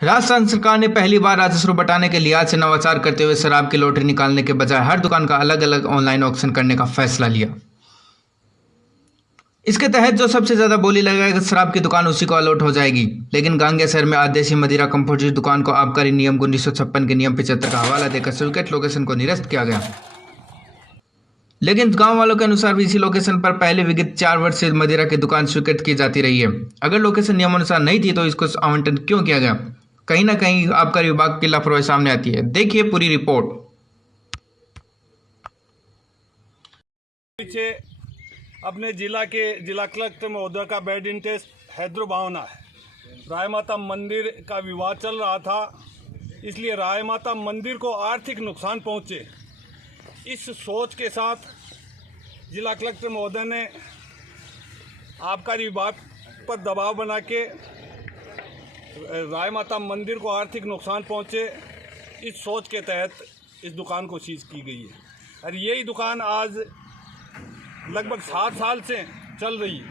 राजस्थान सरकार ने पहली बार राजस्व बटाने के लिहाज से नवाचार करते हुए शराब की लॉटरी निकालने के बजाय हर दुकान का अलग अलग ऑनलाइन ऑक्शन करने का फैसला लिया। इसके तहत जो सबसे ज्यादा बोली लगाएगा शराब की दुकान उसी को अलॉट हो जाएगी। लेकिन गांगेय शहर में आज देसी मदिरा कंपोजिट दुकान को आबकारी नियम 1956 के नियम 75 का हवाला देकर स्वीकृत लोकेशन को निरस्त किया गया। लेकिन गांव वालों के अनुसार भी इसी लोकेशन पर पहले विगत 4 वर्ष से मदिरा की दुकान स्वीकृत की जाती रही है। अगर लोकेशन नियमानुसार नहीं थी तो इसको आवंटन क्यों किया गया? कहीं ना कहीं आबकारी विभाग की लापरवाही सामने आती है। देखिए पूरी रिपोर्ट। पीछे अपने जिला कलेक्टर महोदय का बैड इंटरेस्ट हैदरो भावना है। राय माता मंदिर का विवाद चल रहा था, इसलिए राय माता मंदिर को आर्थिक नुकसान पहुंचे, इस सोच के साथ जिला कलेक्टर महोदय ने आबकारी विभाग पर दबाव बना के राय माता मंदिर को आर्थिक नुकसान पहुंचे, इस सोच के तहत इस दुकान को सीज की गई है। और यही दुकान आज लगभग 7 साल से चल रही है,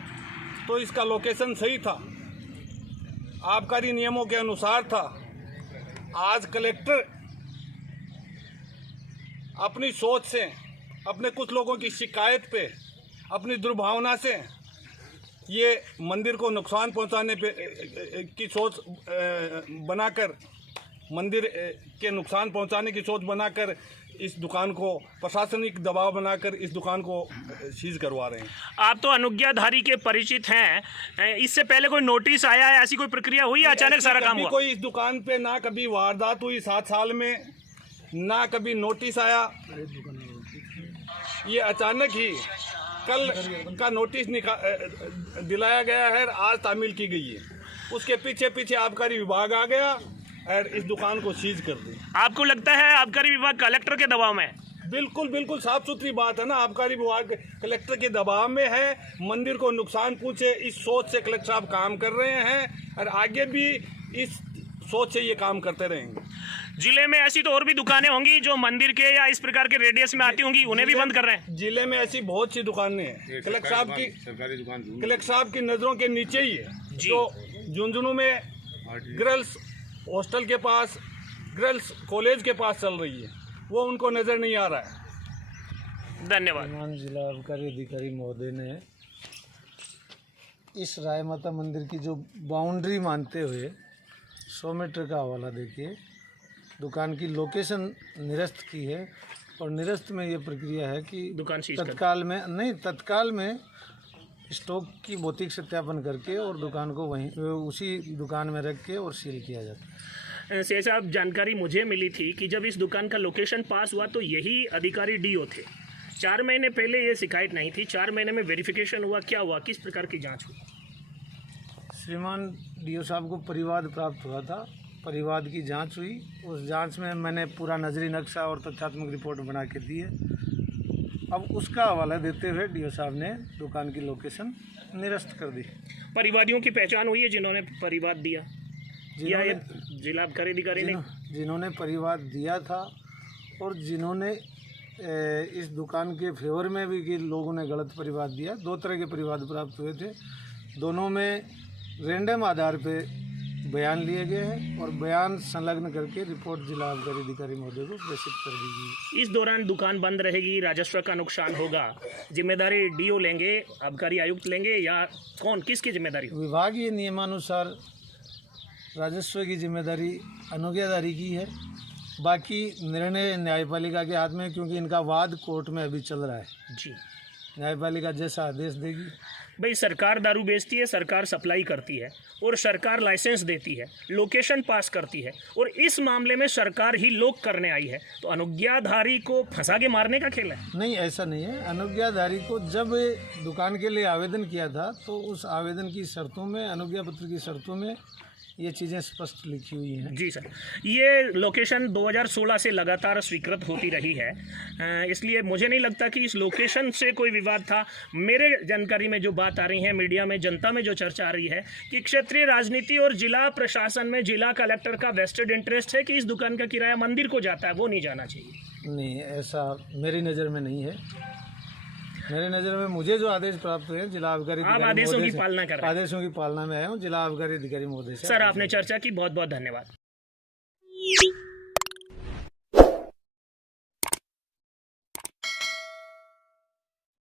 तो इसका लोकेशन सही था, आबकारी नियमों के अनुसार था। आज कलेक्टर अपनी सोच से, अपने कुछ लोगों की शिकायत पे, अपनी दुर्भावना से ये मंदिर को नुकसान पहुंचाने पे की सोच बनाकर, मंदिर के नुकसान पहुंचाने की सोच बनाकर इस दुकान को प्रशासनिक दबाव बनाकर इस दुकान को सीज करवा रहे हैं। आप तो अनुज्ञाधारी के परिचित हैं, इससे पहले कोई नोटिस आया है, ऐसी कोई प्रक्रिया हुई, अचानक सारा काम हुआ? कोई इस दुकान पे ना कभी वारदात हुई 7 साल में, ना कभी नोटिस आया। ये अचानक ही कल का नोटिस दिलाया गया है, आज तामील की गई है। उसके पीछे पीछे आबकारी विभाग आ गया और इस दुकान को सीज कर दी। आपको लगता है आबकारी विभाग कलेक्टर के दबाव में? बिल्कुल साफ सुथरी बात है ना, आबकारी विभाग कलेक्टर के दबाव में है। मंदिर को नुकसान पहुंचे, इस सोच से कलेक्टर साहब काम कर रहे हैं और आगे भी इस सोच से ये काम करते रहेंगे। जिले में ऐसी तो और भी दुकानें होंगी जो मंदिर के या इस प्रकार के रेडियस में आती होंगी, उन्हें भी बंद कर रहे हैं? जिले में ऐसी बहुत सी दुकानें हैं, कलेक्टर साहब की नजरों के नीचे ही है। जो झुंझुनू में गर्ल्स हॉस्टल के पास, गर्ल्स कॉलेज के पास चल रही है, वो उनको नजर नहीं आ रहा है। धन्यवाद। जिला आबकारी अधिकारी महोदय ने इस राय माता मंदिर की जो बाउंड्री मानते हुए 100 मीटर का हवाला देके दुकान की लोकेशन निरस्त की है। और निरस्त में ये प्रक्रिया है कि दुकान तत्काल में स्टॉक की भौतिक सत्यापन करके और दुकान को वहीं उसी दुकान में रख के और सील किया जाता है। शेष साहब, जानकारी मुझे मिली थी कि जब इस दुकान का लोकेशन पास हुआ तो यही अधिकारी डीओ थे। 4 महीने पहले ये शिकायत नहीं थी, 4 महीने में वेरिफिकेशन हुआ, क्या हुआ, किस प्रकार की जांच हुई? श्रीमान डीओ साहब को परिवाद प्राप्त हुआ था, परिवाद की जांच हुई। उस जांच में मैंने पूरा नजरी नक्शा और तथ्यात्मक रिपोर्ट बना के दी है। अब उसका हवाला देते हुए डीओ साहब ने दुकान की लोकेशन निरस्त कर दी। परिवादियों की पहचान हुई है जिन्होंने परिवाद दिया, या ये जिला आबकारी अधिकारी ने? जिन्होंने परिवाद दिया था और जिन्होंने इस दुकान के फेवर में भी कि लोगों ने गलत परिवाद दिया, 2 तरह के परिवाद प्राप्त हुए थे। दोनों में रैंडम आधार पे बयान लिए गए हैं और बयान संलग्न करके रिपोर्ट जिला आबकारी अधिकारी महोदय को प्रेषित कर दी गई। इस दौरान दुकान बंद रहेगी, राजस्व का नुकसान होगा, जिम्मेदारी डीओ लेंगे, आबकारी आयुक्त लेंगे, या कौन, किसकी जिम्मेदारी? विभागीय नियमानुसार राजस्व की जिम्मेदारी अनुज्ञाधारी की है, बाकी निर्णय न्यायपालिका के हाथ में, क्योंकि इनका वाद कोर्ट में अभी चल रहा है। जी, न्यायपालिका जैसा आदेश देगी। भाई, सरकार दारू बेचती है, सरकार सप्लाई करती है और सरकार लाइसेंस देती है, लोकेशन पास करती है, और इस मामले में सरकार ही लोग करने आई है, तो अनुज्ञाधारी को फंसा के मारने का खेल है? नहीं, ऐसा नहीं है। अनुज्ञाधारी को जब दुकान के लिए आवेदन किया था तो उस आवेदन की शर्तों में, अनुज्ञा पत्र की शर्तों में ये चीज़ें स्पष्ट लिखी हुई हैं। जी सर, ये लोकेशन 2016 से लगातार स्वीकृत होती रही है, इसलिए मुझे नहीं लगता कि इस लोकेशन से कोई विवाद था। मेरे जानकारी में जो बात आ रही है, मीडिया में, जनता में जो चर्चा आ रही है कि क्षेत्रीय राजनीति और जिला प्रशासन में जिला कलेक्टर का वेस्टेड इंटरेस्ट है कि इस दुकान का किराया मंदिर को जाता है, वो नहीं जाना चाहिए। नहीं, ऐसा मेरी नज़र में नहीं है। मेरे नज़र में मुझे जो आदेश प्राप्त हुए जिला आबकारी आप आदेशों की पालना कर रहे हैं? आदेशों की पालना में आया हूँ जिला आबकारी अधिकारी महोदय से। सर, आपने चर्चा की, बहुत बहुत धन्यवाद।